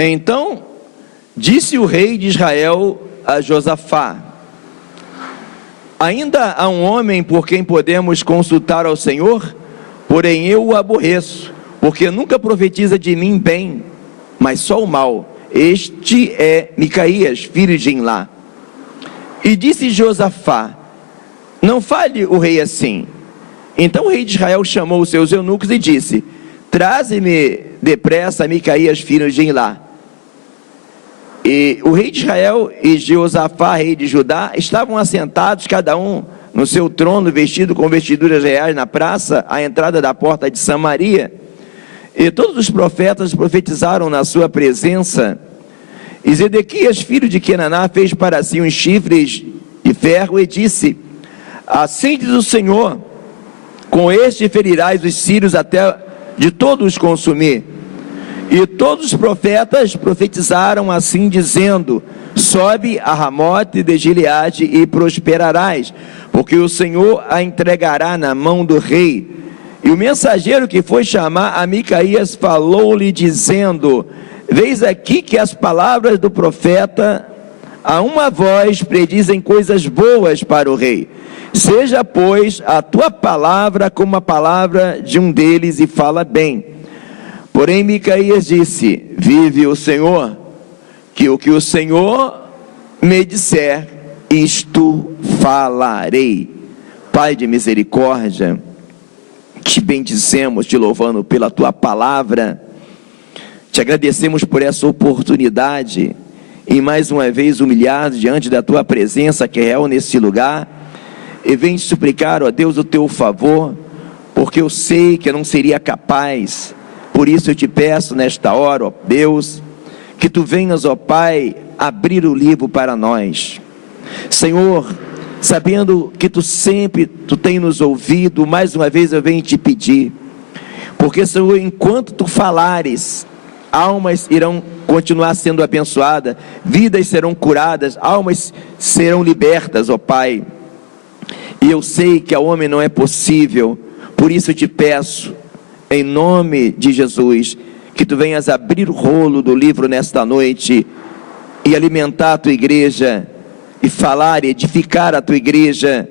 Então disse o rei de Israel a Josafá: ainda há um homem por quem podemos consultar ao Senhor, porém eu o aborreço, porque nunca profetiza de mim bem, mas só o mal. Este é Micaías, filho de Imlá. E disse Josafá: não fale o rei assim. Então o rei de Israel chamou os seus eunucos e disse: traze-me depressa Micaías, filho de Imlá. E o rei de Israel e Josafá, rei de Judá, estavam assentados, cada um no seu trono, vestido com vestiduras reais, na praça, à entrada da porta de Samaria. E todos os profetas profetizaram na sua presença. E Zedequias, filho de Kenaná, fez para si uns chifres de ferro e disse: assim diz o Senhor, com este ferirás os sírios até de todos os consumir. E todos os profetas profetizaram assim, dizendo: sobe a Ramote de Gileade e prosperarás, porque o Senhor a entregará na mão do rei. E o mensageiro que foi chamar a Micaías falou-lhe dizendo: vês aqui que as palavras do profeta a uma voz predizem coisas boas para o rei. Seja, pois, a tua palavra como a palavra de um deles, e fala bem. Porém Micaías disse: vive o Senhor, que o Senhor me disser, isto falarei. Pai de misericórdia, te bendizemos, te louvando pela tua palavra, te agradecemos por essa oportunidade, e mais uma vez humilhados diante da tua presença que é real nesse lugar, e venho te suplicar, ó Deus, o teu favor, porque eu sei que eu não seria capaz. Por isso eu te peço nesta hora, ó Deus, que tu venhas, ó Pai, abrir o livro para nós. Senhor, sabendo que tu tem nos ouvido, mais uma vez eu venho te pedir, porque Senhor, enquanto tu falares, almas irão continuar sendo abençoadas, vidas serão curadas, almas serão libertas, ó Pai. E eu sei que ao homem não é possível, por isso eu te peço, em nome de Jesus, que tu venhas abrir o rolo do livro nesta noite, e alimentar a tua igreja, e falar e edificar a tua igreja,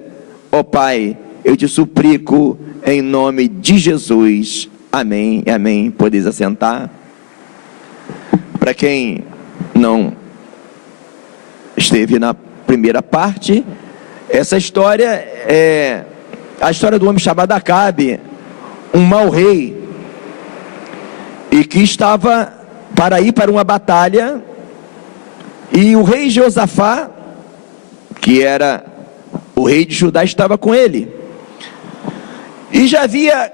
ó Pai, eu te suplico, em nome de Jesus, amém, amém. Podeis assentar. Para quem não esteve na primeira parte, essa história é a história do homem chamado Acabe, um mau rei, e que estava para ir para uma batalha, e o rei Josafá, que era o rei de Judá, estava com ele, e já havia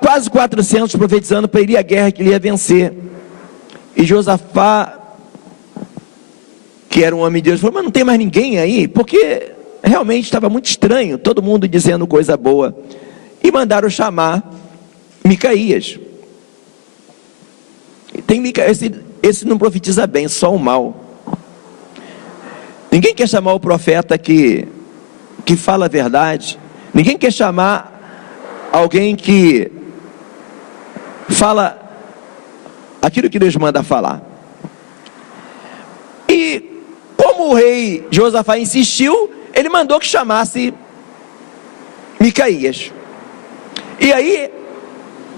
quase 400 profetizando para ir à guerra, que ele ia vencer. E Josafá, que era um homem de Deus, falou: mas não tem mais ninguém aí? Porque realmente estava muito estranho, todo mundo dizendo coisa boa. E mandaram chamar Micaías. Esse não profetiza bem, só o mal. Ninguém quer chamar o profeta que fala a verdade. Ninguém quer chamar alguém que fala aquilo que Deus manda falar. E como o rei Josafá insistiu, ele mandou que chamasse Micaías. E aí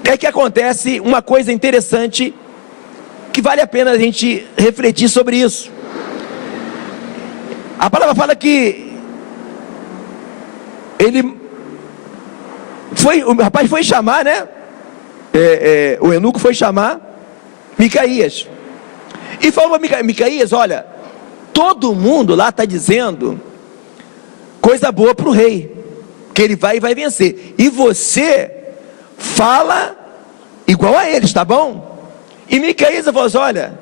é que acontece uma coisa interessante, que vale a pena a gente refletir sobre isso. A palavra fala que o rapaz foi chamar, né? O eunuco foi chamar Micaías. E falou para Micaías: olha, todo mundo lá está dizendo coisa boa para o rei, que ele vai e vai vencer. E você fala igual a eles, tá bom? E Micaías falou assim: olha,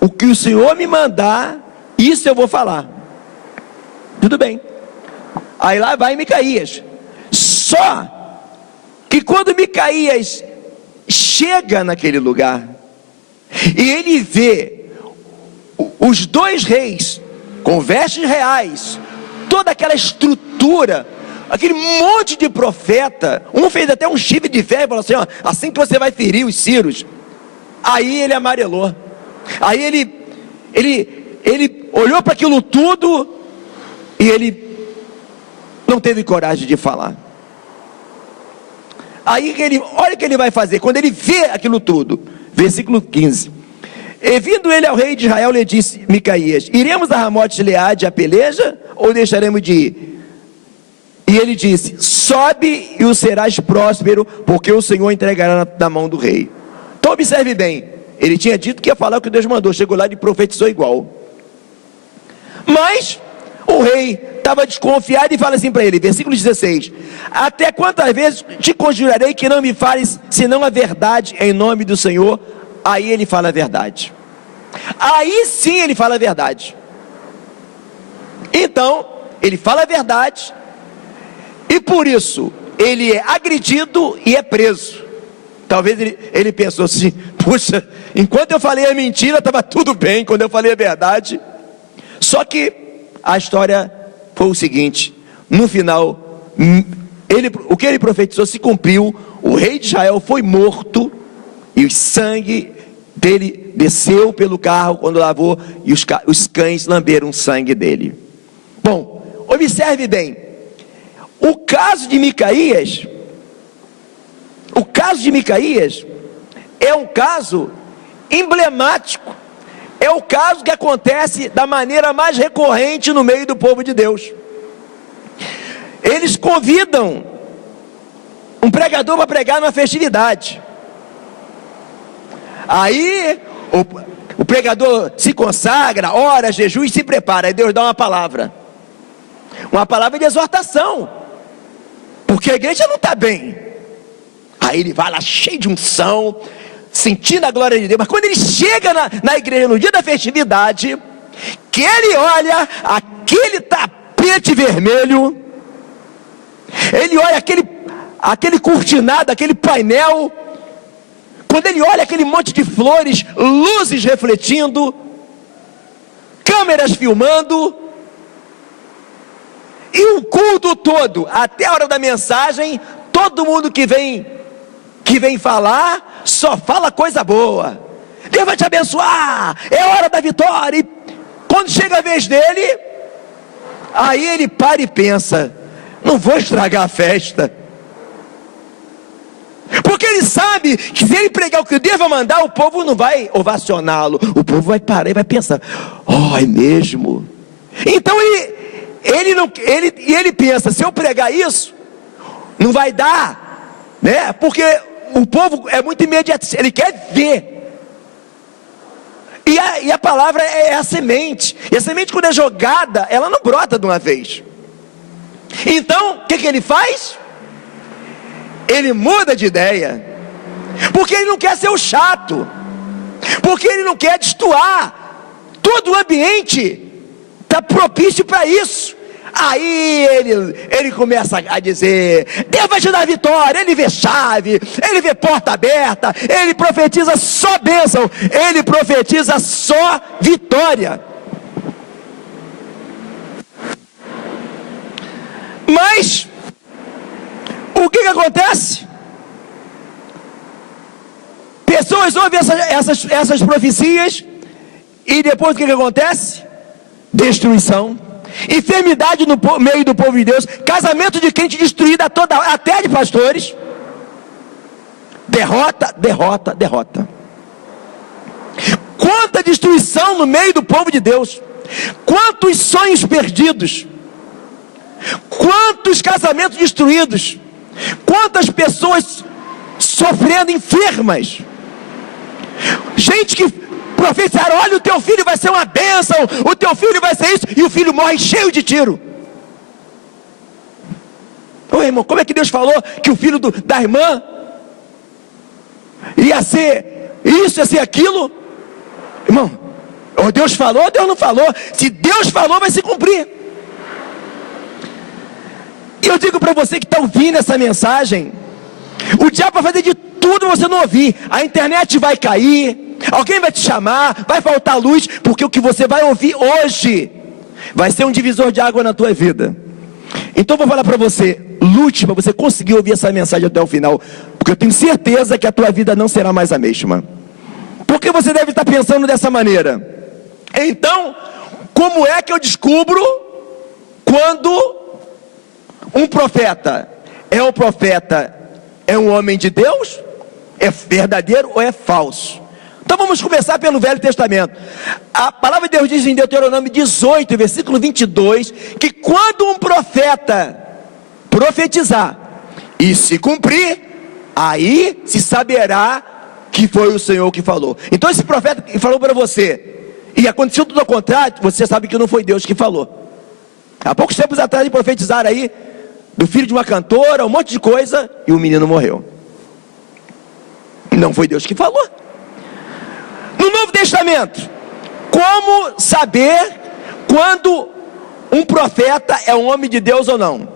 o que o Senhor me mandar, isso eu vou falar. Tudo bem. Aí lá vai Micaías. Só que quando Micaías chega naquele lugar, e ele vê os dois reis com vestes reais, toda aquela estrutura, aquele monte de profeta, um fez até um chifre de ferro e falou assim, ó, assim que você vai ferir os círios. Aí ele amarelou. Aí ele olhou para aquilo tudo e ele não teve coragem de falar. Aí olha o que ele vai fazer, quando ele vê aquilo tudo, versículo 15. E vindo ele ao rei de Israel, lhe disse Micaías, iremos a Ramote de Gileade a peleja, ou deixaremos de ir? E ele disse, sobe e o serás próspero, porque o Senhor entregará na mão do rei. Então observe bem, ele tinha dito que ia falar o que Deus mandou, chegou lá e profetizou igual. Mas o rei estava desconfiado e fala assim para ele, versículo 16, até quantas vezes te conjurarei que não me fales senão a verdade em nome do Senhor? Aí ele fala a verdade. Aí sim ele fala a verdade. Então ele fala a verdade, e por isso ele é agredido e é preso. Talvez ele pensou assim, puxa, enquanto eu falei a mentira estava tudo bem, quando eu falei a verdade. Só que a história foi o seguinte, no final o que ele profetizou se cumpriu. O rei de Israel foi morto e o sangue dele desceu pelo carro quando lavou, e os cães lamberam o sangue dele. Bom, observe bem, o caso de Micaías é um caso emblemático, é o caso que acontece da maneira mais recorrente no meio do povo de Deus. Eles convidam um pregador para pregar numa festividade. Aí o pregador se consagra, ora, jejum e se prepara. Aí Deus dá uma palavra de exortação, porque a igreja não está bem. Aí ele vai lá cheio de unção, sentindo a glória de Deus. Mas quando ele chega na igreja no dia da festividade, que ele olha aquele tapete vermelho, ele olha aquele cortinado, aquele painel, quando ele olha aquele monte de flores, luzes refletindo, câmeras filmando, e o culto todo, até a hora da mensagem, todo mundo que vem falar, só fala coisa boa. Deus vai te abençoar, é hora da vitória. E quando chega a vez dele, aí ele para e pensa, não vou estragar a festa. Porque ele sabe que se ele pregar o que Deus vai mandar, o povo não vai ovacioná-lo, o povo vai parar e vai pensar, oh, é mesmo? Então ele pensa, se eu pregar isso, não vai dar, né? Porque o povo é muito imediatista, ele quer ver. E a palavra é a semente, e a semente, quando é jogada, ela não brota de uma vez. Então, o que ele faz? Ele muda de ideia, porque ele não quer ser o chato, porque ele não quer destoar. Todo o ambiente está propício para isso. Aí ele começa a dizer, Deus vai te dar vitória. Ele vê chave, ele vê porta aberta, ele profetiza só bênção, ele profetiza só vitória. Mas o que acontece? Pessoas ouvem essas profecias, e depois o que acontece? Destruição, enfermidade no meio do povo de Deus, casamento de crente destruído até de pastores, derrota. Quanta destruição no meio do povo de Deus, quantos sonhos perdidos, quantos casamentos destruídos, quantas pessoas sofrendo enfermas, gente que profetizaram, olha, o teu filho vai ser uma bênção, o teu filho vai ser isso, e o filho morre cheio de tiro. Ô irmão, como é que Deus falou que o filho da irmã ia ser isso, ia ser aquilo? Irmão, ou Deus falou ou Deus não falou. Se Deus falou, vai se cumprir. E eu digo para você que está ouvindo essa mensagem, o diabo vai fazer de tudo você não ouvir. A internet vai cair, alguém vai te chamar, vai faltar luz, porque o que você vai ouvir hoje vai ser um divisor de água na tua vida. Então eu vou falar para você, lute para você conseguir ouvir essa mensagem até o final, porque eu tenho certeza que a tua vida não será mais a mesma. Porque você deve estar pensando dessa maneira: então, como é que eu descubro quando um profeta é um homem de Deus, é verdadeiro ou é falso? Então vamos começar pelo Velho Testamento. A palavra de Deus diz em Deuteronômio 18, versículo 22, que quando um profeta profetizar e se cumprir, aí se saberá que foi o Senhor que falou. Então esse profeta que falou para você, e aconteceu tudo ao contrário, você sabe que não foi Deus que falou. Há poucos tempos atrás profetizaram aí do filho de uma cantora, um monte de coisa, e o menino morreu. Não foi Deus que falou. No Novo Testamento, como saber quando um profeta é um homem de Deus ou não?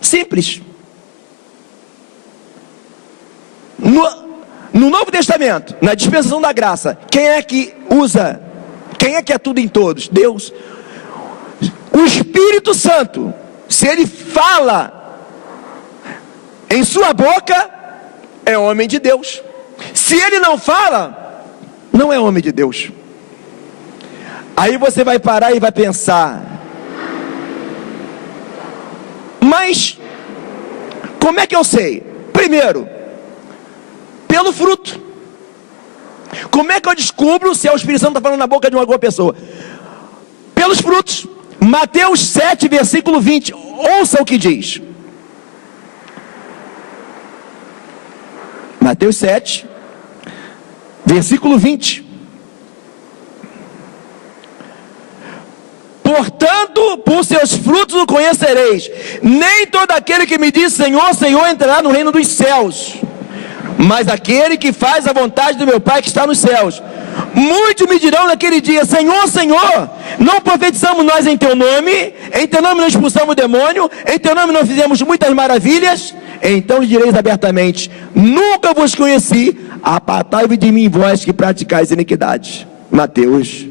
Simples. No Novo Testamento, na dispensação da graça, quem é que usa? Quem é que é tudo em todos? Deus. O Espírito Santo, se ele fala em sua boca, é homem de Deus. Se ele não fala, não é homem de Deus. Aí você vai parar e vai pensar: mas como é que eu sei? Primeiro, pelo fruto. Como é que eu descubro se é o Espírito Santo que está falando na boca de uma boa pessoa? Pelos frutos. Mateus 7, versículo 20. Ouça o que diz. Mateus 7, versículo 20. Portanto, por seus frutos o conhecereis. Nem todo aquele que me diz Senhor, Senhor entrará no reino dos céus, mas aquele que faz a vontade do meu Pai que está nos céus. Muitos me dirão naquele dia: Senhor, Senhor, não profetizamos nós em teu nome não expulsamos o demônio, em teu nome não fizemos muitas maravilhas? Então lhe direis abertamente: nunca vos conheci, apartai-vos de mim, vós que praticais iniquidade. Mateus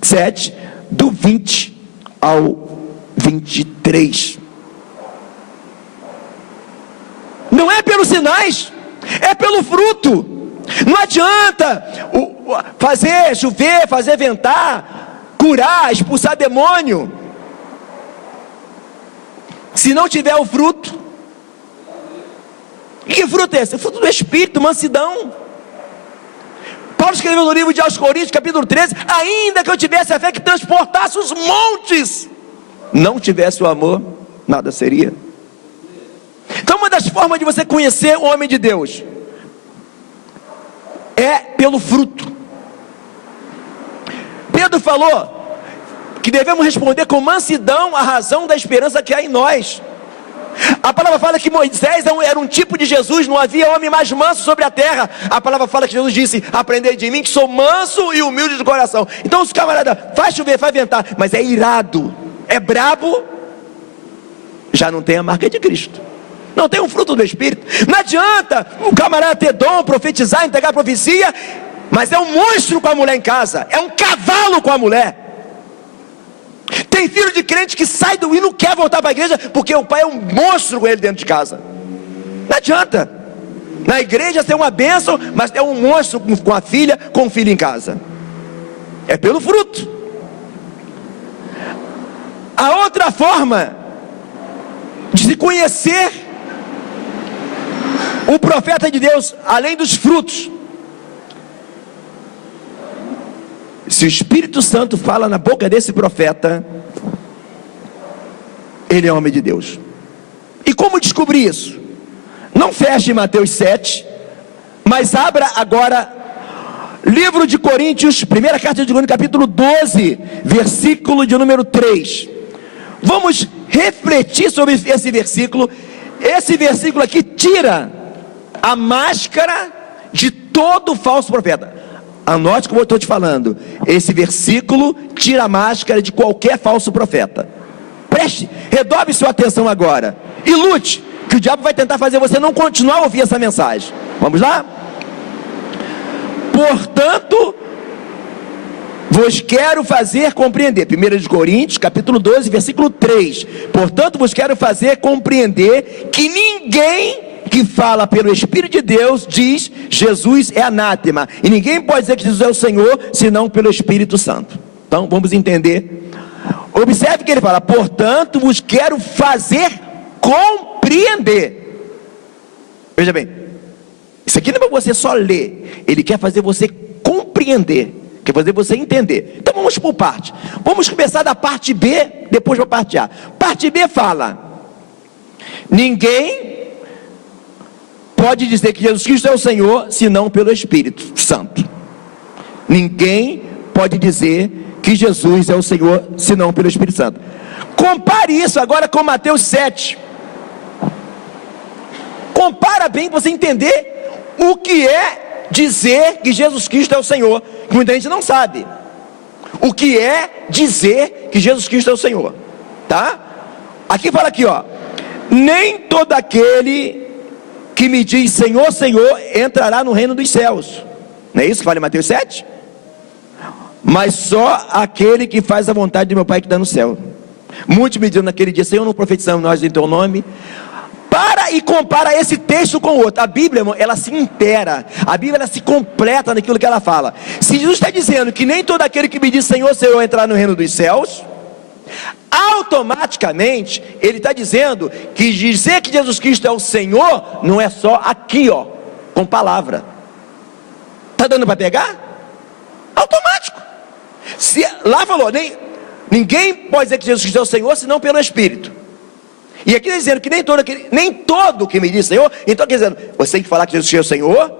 7, do 20 ao 23. Não é pelos sinais, é pelo fruto. Não adianta fazer chover, fazer ventar, curar, expulsar demônio, se não tiver o fruto. E que fruto é esse? O fruto do Espírito, mansidão. Paulo escreveu no livro de aos Coríntios, capítulo 13: ainda que eu tivesse a fé que transportasse os montes, não tivesse o amor, nada seria. Então uma das formas de você conhecer o homem de Deus é pelo fruto. Pedro falou que devemos responder com mansidão a razão da esperança que há em nós. A palavra fala que Moisés era um tipo de Jesus, não havia homem mais manso sobre a terra. A palavra fala que Jesus disse: aprendei de mim que sou manso e humilde de coração. Então os camaradas, faz chover, faz ventar, mas é irado, é brabo, já não tem a marca de Cristo, não tem um fruto do Espírito. Não adianta o camarada ter dom, profetizar, entregar profecia, mas é um monstro com a mulher em casa, é um cavalo com a mulher. Tem filho de crente que sai do e não quer voltar para a igreja porque o pai é um monstro com ele dentro de casa. Não adianta. Na igreja tem uma bênção, mas é um monstro com a filha, com o filho em casa. É pelo fruto. A outra forma de se conhecer o profeta de Deus, além dos frutos, se o Espírito Santo fala na boca desse profeta, ele é homem de Deus. E como descobrir isso? Não feche Mateus 7, mas abra agora livro de Coríntios, primeira carta de Coríntios, capítulo 12, versículo de número 3. Vamos refletir sobre esse versículo. Esse versículo aqui tira a máscara de todo falso profeta. Anote como eu estou te falando. Esse versículo tira a máscara de qualquer falso profeta. Preste, redobre sua atenção agora e lute, que o diabo vai tentar fazer você não continuar a ouvir essa mensagem. Vamos lá? Portanto, vos quero fazer compreender, 1 Coríntios, capítulo 12, versículo 3, portanto vos quero fazer compreender que ninguém que fala pelo Espírito de Deus diz Jesus é anátema, e ninguém pode dizer que Jesus é o Senhor senão pelo Espírito Santo. Então vamos entender. Observe que ele fala, portanto vos quero fazer compreender. Veja bem, isso aqui não é para você só ler, ele quer fazer você compreender, quer fazer você entender. Então vamos por parte. Vamos começar da parte B, depois para a parte A. Parte B fala: ninguém pode dizer que Jesus Cristo é o Senhor senão pelo Espírito Santo. Ninguém pode dizer que Jesus é o Senhor senão pelo Espírito Santo. Compare isso agora com Mateus 7. Compara bem para você entender o que é dizer que Jesus Cristo é o Senhor, que muita gente não sabe. O que é dizer que Jesus Cristo é o Senhor, tá? Aqui fala aqui, ó: nem todo aquele que me diz Senhor, Senhor, entrará no reino dos céus. Não é isso que fala em Mateus 7? Mas só aquele que faz a vontade de meu Pai que está no céu. Muitos me dirão naquele dia: Senhor, não profetizamos nós em teu nome? Para e compara esse texto com o outro. A Bíblia, irmão, ela se inteira. A Bíblia, ela se completa naquilo que ela fala. Se Jesus está dizendo que nem todo aquele que me diz Senhor, Senhor, entrar no reino dos céus, automaticamente ele está dizendo que dizer que Jesus Cristo é o Senhor não é só aqui, ó, com palavra. Está dando para pegar? Automático. Se lá falou, ninguém pode dizer que Jesus Cristo é o Senhor senão pelo Espírito. E aqui está dizendo que nem todo que me diz Senhor. Então quer dizer, você tem que falar que Jesus Cristo é o Senhor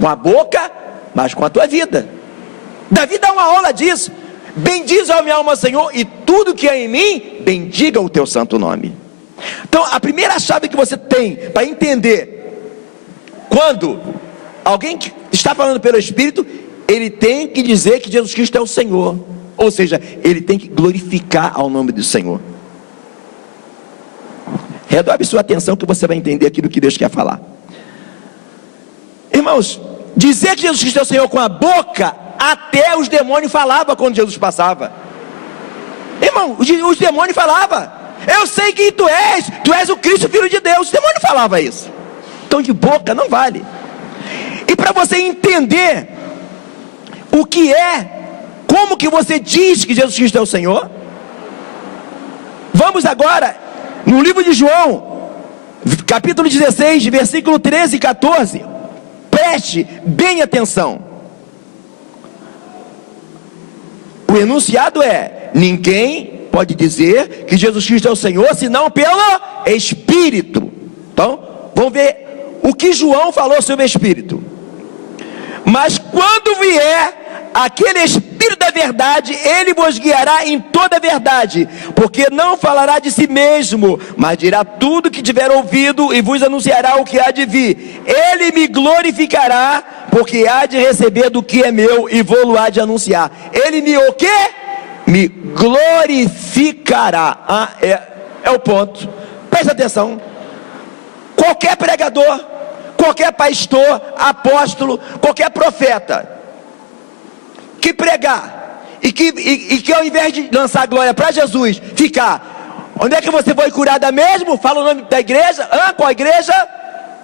com a boca, mas com a tua vida. Davi dá uma aula disso. Bendize a minha alma, Senhor, e tudo que é em mim, bendiga o teu santo nome. Então a primeira chave que você tem para entender quando alguém que está falando pelo Espírito, ele tem que dizer que Jesus Cristo é o Senhor. Ou seja, ele tem que glorificar ao nome do Senhor. Redobre sua atenção que você vai entender aquilo que Deus quer falar. Irmãos, dizer que Jesus Cristo é o Senhor com a boca, até os demônios falavam quando Jesus passava. Irmão, os demônios falavam: eu sei que tu és o Cristo, Filho de Deus. Os demônios falavam isso. Então de boca não vale. E para você entender o que é, como que você diz que Jesus Cristo é o Senhor, vamos agora no livro de João, capítulo 16, versículo 13 e 14. Preste bem atenção. O enunciado é: ninguém pode dizer que Jesus Cristo é o Senhor senão pelo Espírito. Então, vamos ver o que João falou sobre o Espírito. Mas quando vier aquele Espírito da verdade, ele vos guiará em toda a verdade, porque não falará de si mesmo, mas dirá tudo que tiver ouvido e vos anunciará o que há de vir. Ele me glorificará, porque há de receber do que é meu e vou-lo há de anunciar. Ele me o quê? Me glorificará. É o ponto. Presta atenção. Qualquer pregador, qualquer pastor, apóstolo, qualquer profeta que pregar e que ao invés de lançar a glória para Jesus, ficar: onde é que você foi curada mesmo? Fala o nome da igreja. Qual igreja?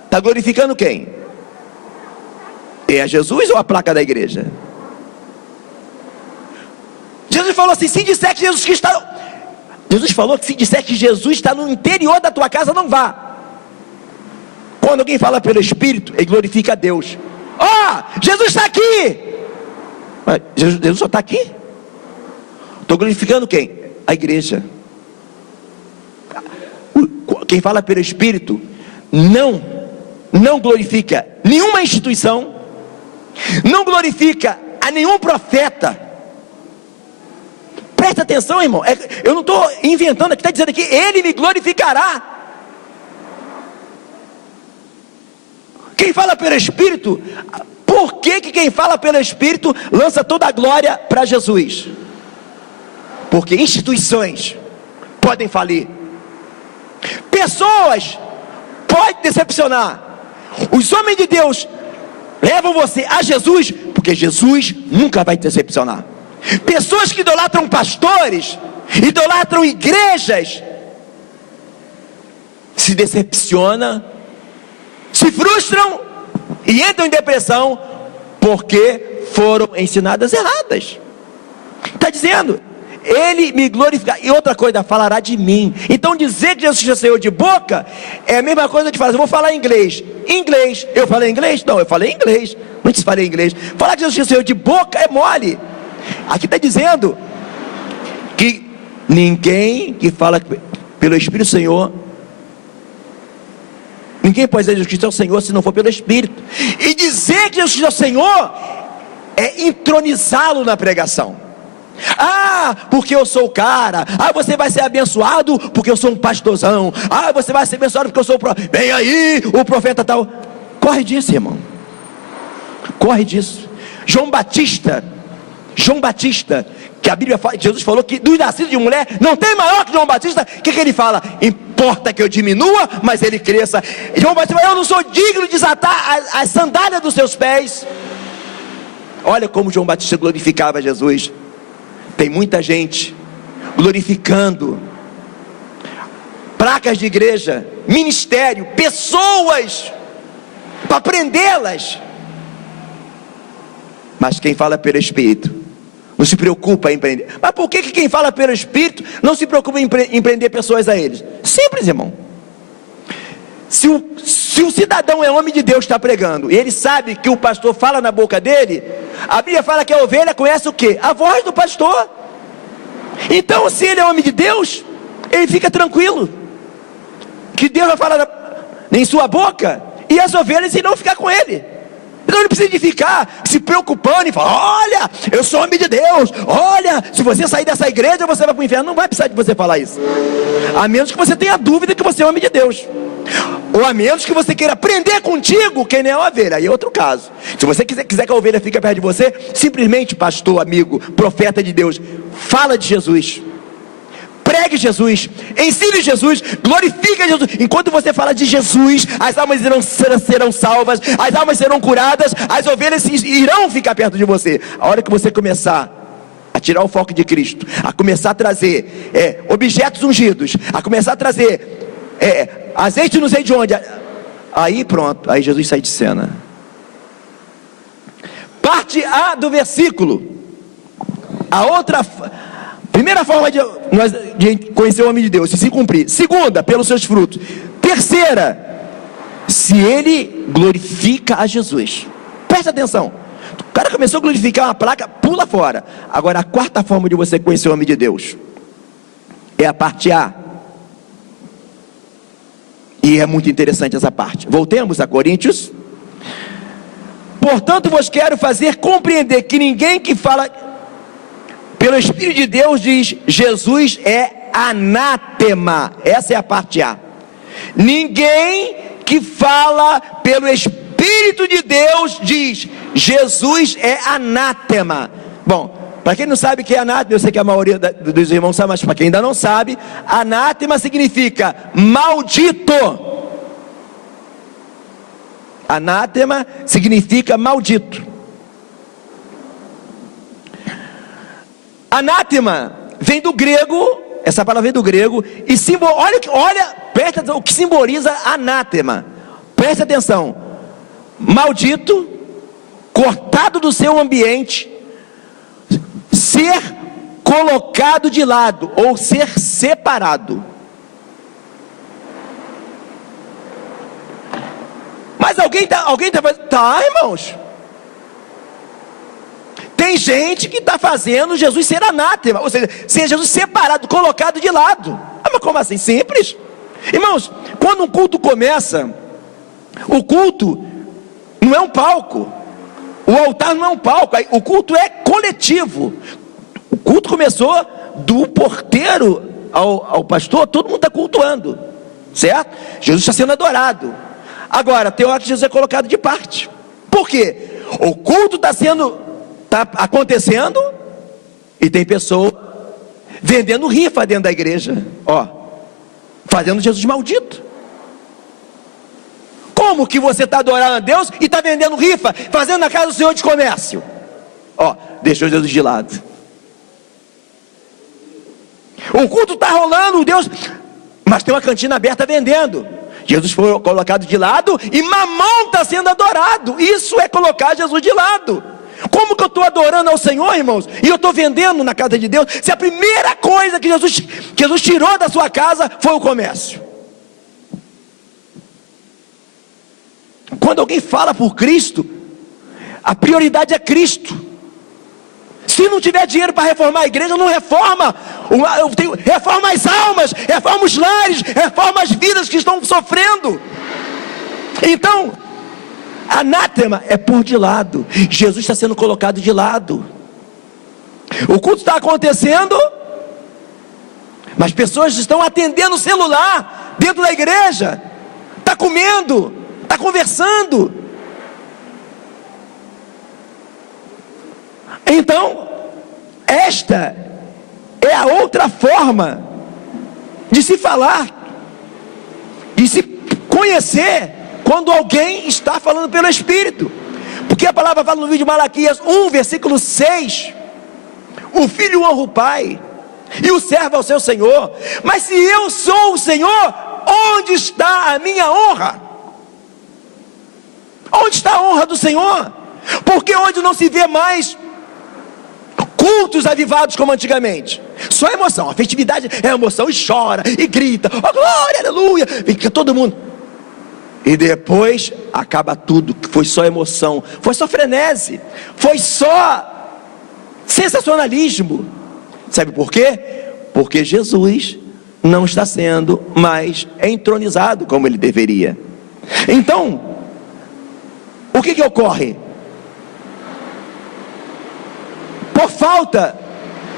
Está glorificando quem? É Jesus ou a placa da igreja? Jesus falou assim: se disser que Jesus Cristo está... Jesus falou que se disser que Jesus está no interior da tua casa, não vá. Quando alguém fala pelo Espírito, ele glorifica a Deus. Jesus está aqui. Mas Jesus só está aqui? Estou glorificando quem? A igreja. Quem fala pelo Espírito não glorifica nenhuma instituição, não glorifica a nenhum profeta. Presta atenção, irmão. Eu não estou inventando aqui, está dizendo aqui: ele me glorificará. Quem fala pelo Espírito, por que quem fala pelo Espírito lança toda a glória para Jesus? Porque instituições podem falir, pessoas podem decepcionar. Os homens de Deus levam você a Jesus, porque Jesus nunca vai te decepcionar. Pessoas que idolatram pastores, idolatram igrejas, se decepcionam, se frustram e entram em depressão porque foram ensinadas erradas. Está dizendo, ele me glorificará, e outra coisa, falará de mim. Então dizer que Jesus é Senhor de boca é a mesma coisa de falar, eu vou falar inglês. Inglês, eu falei inglês? Não, eu falei inglês. Não te falei inglês. Falar que Jesus é Senhor de boca é mole. Aqui está dizendo que ninguém que fala pelo Espírito Senhor, ninguém pode dizer que Jesus Cristo é o Senhor se não for pelo Espírito. E dizer que Jesus Cristo é o Senhor é entronizá-lo na pregação. Ah, porque eu sou o cara. Ah, você vai ser abençoado porque eu sou um pastorzão. Ah, você vai ser abençoado porque eu sou o profeta. Vem aí o profeta tal. Corre disso, irmão. Corre disso. João Batista, que a Bíblia fala, Jesus falou que dos nascidos de mulher não tem maior que João Batista. O que ele fala? Importa que eu diminua, mas ele cresça. João Batista fala, eu não sou digno de desatar as sandálias dos seus pés. Olha como João Batista glorificava Jesus. Tem muita gente glorificando placas de igreja, ministério, pessoas para prendê-las. Mas quem fala pelo Espírito não se preocupa em prender. Mas por que quem fala pelo Espírito não se preocupa em prender pessoas a eles? Simples, irmão. Se o cidadão é homem de Deus, está pregando, e ele sabe que o pastor fala na boca dele, a Bíblia fala que a ovelha conhece o quê? A voz do pastor. Então, se ele é homem de Deus, ele fica tranquilo, que Deus vai falar em sua boca, e as ovelhas irão ficar com ele. Então não precisa de ficar se preocupando e falar, olha, eu sou homem de Deus, olha, se você sair dessa igreja você vai para o inferno. Não vai precisar de você falar isso, a menos que você tenha dúvida que você é homem de Deus, ou a menos que você queira aprender contigo quem não é a ovelha, aí é outro caso. Se você quiser que a ovelha fique perto de você, simplesmente, pastor, amigo, profeta de Deus, fala de Jesus, pregue Jesus, ensine Jesus, glorifique Jesus. Enquanto você fala de Jesus, as almas serão salvas, as almas serão curadas, as ovelhas irão ficar perto de você. A hora que você começar a tirar o foco de Cristo, a começar a trazer objetos ungidos, a começar a trazer azeite não sei de onde, aí pronto, aí Jesus sai de cena. Parte A do versículo. Primeira forma de conhecer o homem de Deus, se cumprir. Segunda, pelos seus frutos. Terceira, se ele glorifica a Jesus. Presta atenção. O cara começou a glorificar uma placa, pula fora. Agora a quarta forma de você conhecer o homem de Deus é a parte A. E é muito interessante essa parte. Voltemos a Coríntios. Portanto vos quero fazer compreender que ninguém que fala pelo Espírito de Deus diz Jesus é anátema. Essa é a parte A. Ninguém que fala pelo Espírito de Deus diz Jesus é anátema. Bom, para quem não sabe o que é anátema, eu sei que a maioria dos irmãos sabe, mas para quem ainda não sabe, anátema significa maldito. Anátema significa maldito. Anátema vem do grego, essa palavra vem do grego, e olha, presta atenção, o que simboliza anátema. Presta atenção: maldito, cortado do seu ambiente, ser colocado de lado, ou ser separado. Mas alguém tá fazendo, irmãos, tem gente que está fazendo Jesus ser anátema, ou seja, ser Jesus separado, colocado de lado. Mas como assim? Simples. Irmãos, quando um culto começa, o culto não é um palco, o altar não é um palco, o culto é coletivo. O culto começou do porteiro ao pastor, todo mundo está cultuando, certo? Jesus está sendo adorado. Agora, tem hora que Jesus é colocado de parte. Por quê? O culto está acontecendo e tem pessoa vendendo rifa dentro da igreja, fazendo Jesus maldito. Como que você está adorando a Deus e está vendendo rifa, fazendo na casa do Senhor de comércio? Deixou Jesus de lado. O culto está rolando, Deus, mas tem uma cantina aberta vendendo. Jesus foi colocado de lado e Mamão está sendo adorado. Isso é colocar Jesus de lado. Como que eu estou adorando ao Senhor, irmãos, e eu estou vendendo na casa de Deus, se a primeira coisa que Jesus tirou da sua casa foi o comércio? Quando alguém fala por Cristo, a prioridade é Cristo. Se não tiver dinheiro para reformar a igreja, não reforma. Reforma as almas, reforma os lares, reforma as vidas que estão sofrendo. Então, anátema é por de lado. Jesus está sendo colocado de lado. O culto está acontecendo, mas pessoas estão atendendo o celular dentro da igreja. Está comendo, está conversando. Então, esta é a outra forma de se falar, de se conhecer, quando alguém está falando pelo Espírito. Porque a palavra fala no livro de Malaquias 1, versículo 6: o filho honra o pai, e o servo ao seu senhor. Mas se eu sou o Senhor, onde está a minha honra? Onde está a honra do Senhor? Porque hoje não se vê mais cultos avivados como antigamente. Só emoção, a festividade é emoção, e chora, e grita, oh glória, aleluia, fica todo mundo. E depois acaba tudo, que foi só emoção, foi só frenesi, foi só sensacionalismo. Sabe por quê? Porque Jesus não está sendo mais entronizado como ele deveria. Então, o que ocorre? Por falta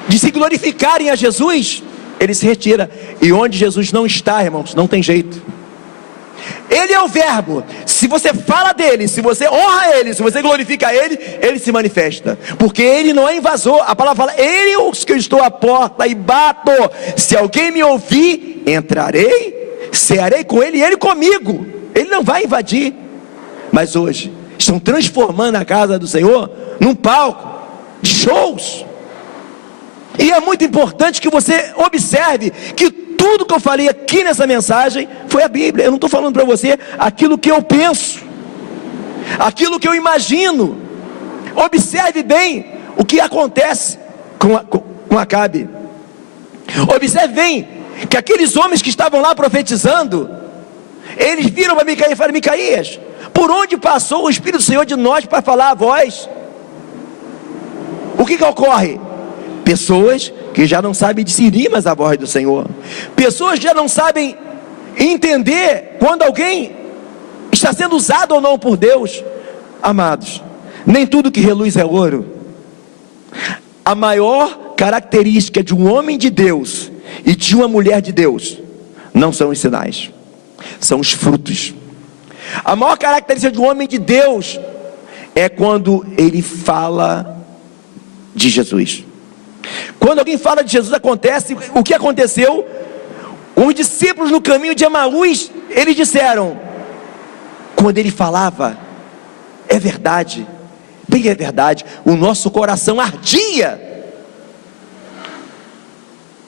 de se glorificarem a Jesus, ele se retira. E onde Jesus não está, irmãos, não tem jeito. Ele é o verbo. Se você fala dele, se você honra ele, se você glorifica ele, ele se manifesta. Porque ele não é invasor. A palavra fala: eu que estou à porta e bato. Se alguém me ouvir, entrarei, cearei com ele e ele comigo. Ele não vai invadir. Mas hoje estão transformando a casa do Senhor num palco de shows. E é muito importante que você observe que tudo que eu falei aqui nessa mensagem foi a Bíblia. Eu não estou falando para você aquilo que eu penso, aquilo que eu imagino. Observe bem o que acontece com Acabe. Observe bem que aqueles homens que estavam lá profetizando, eles viram para Micaías e falaram: Micaías, por onde passou o Espírito do Senhor de nós para falar a voz? O que ocorre? Pessoas que já não sabem discernir mais a voz do Senhor. Pessoas que já não sabem entender quando alguém está sendo usado ou não por Deus. Amados, nem tudo que reluz é ouro. A maior característica de um homem de Deus e de uma mulher de Deus não são os sinais, são os frutos. A maior característica de um homem de Deus é quando ele fala de Jesus. Quando alguém fala de Jesus, acontece o que aconteceu com os discípulos no caminho de Emaús. Eles disseram, quando ele falava, é verdade, bem é verdade, o nosso coração ardia.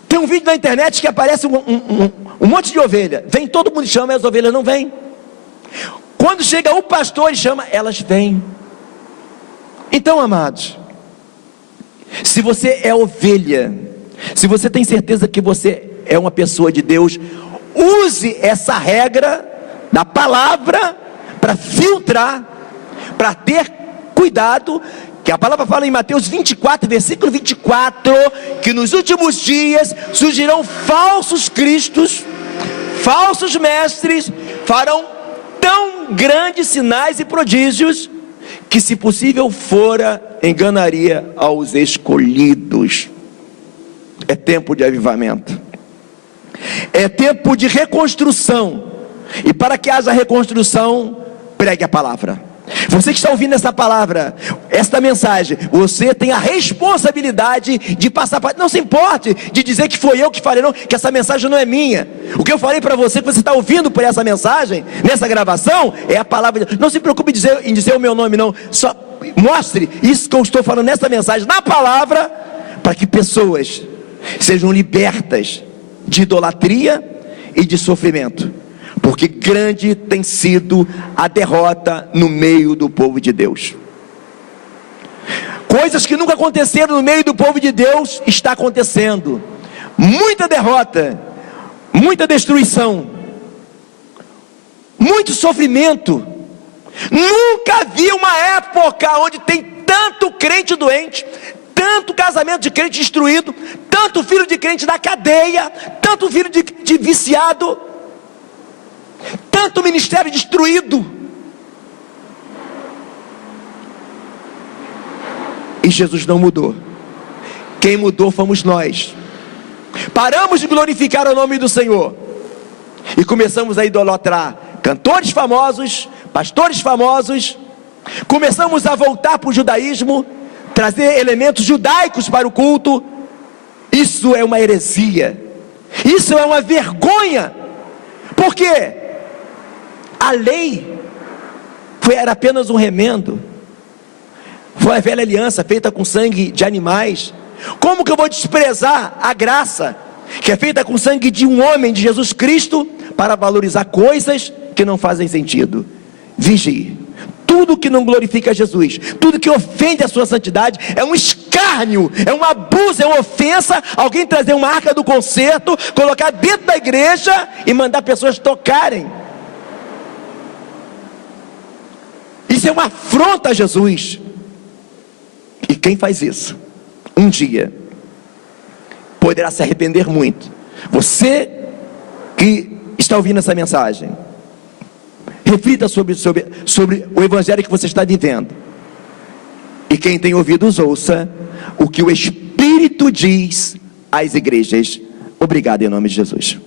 Tem um vídeo na internet que aparece um monte de ovelha, vem todo mundo e chama, e as ovelhas não vêm. Quando chega o pastor e chama, elas vêm. Então, amados, se você é ovelha, se você tem certeza que você é uma pessoa de Deus, use essa regra da palavra para filtrar, para ter cuidado, que a palavra fala em Mateus 24, versículo 24, que nos últimos dias surgirão falsos cristos, falsos mestres, farão tão grandes sinais e prodígios, que se possível fora, enganaria aos escolhidos. É tempo de avivamento, é tempo de reconstrução, e para que haja reconstrução, pregue a palavra. Você que está ouvindo essa palavra, esta mensagem, você tem a responsabilidade de passar para... Não se importe de dizer que foi eu que falei, não, que essa mensagem não é minha. O que eu falei para você, que você está ouvindo por essa mensagem, nessa gravação, é a palavra de... Não se preocupe em dizer o meu nome, não. Só mostre isso que eu estou falando nessa mensagem, na palavra, para que pessoas sejam libertas de idolatria e de sofrimento, porque grande tem sido a derrota no meio do povo de Deus. Coisas que nunca aconteceram no meio do povo de Deus está acontecendo. Muita derrota, muita destruição, muito sofrimento. Nunca vi uma época onde tem tanto crente doente, tanto casamento de crente destruído, tanto filho de crente na cadeia, tanto filho de viciado, tanto ministério destruído. E Jesus não mudou. Quem mudou fomos nós. Paramos de glorificar o nome do Senhor e começamos a idolatrar cantores famosos, pastores famosos. Começamos a voltar para o judaísmo, trazer elementos judaicos para o culto. Isso é uma heresia, isso é uma vergonha, porque a lei era apenas um remendo, foi a velha aliança feita com sangue de animais. Como que eu vou desprezar a graça que é feita com sangue de um homem, de Jesus Cristo, para valorizar coisas que não fazem sentido? Vigie. Tudo que não glorifica Jesus, tudo que ofende a sua santidade, é um escárnio, é um abuso, é uma ofensa. Alguém trazer uma arca do concerto, colocar dentro da igreja e mandar pessoas tocarem. Isso é uma afronta a Jesus. E quem faz isso, um dia poderá se arrepender muito. Você que está ouvindo essa mensagem, reflita sobre o evangelho que você está vivendo. E quem tem ouvidos, ouça o que o Espírito diz às igrejas. Obrigado em nome de Jesus.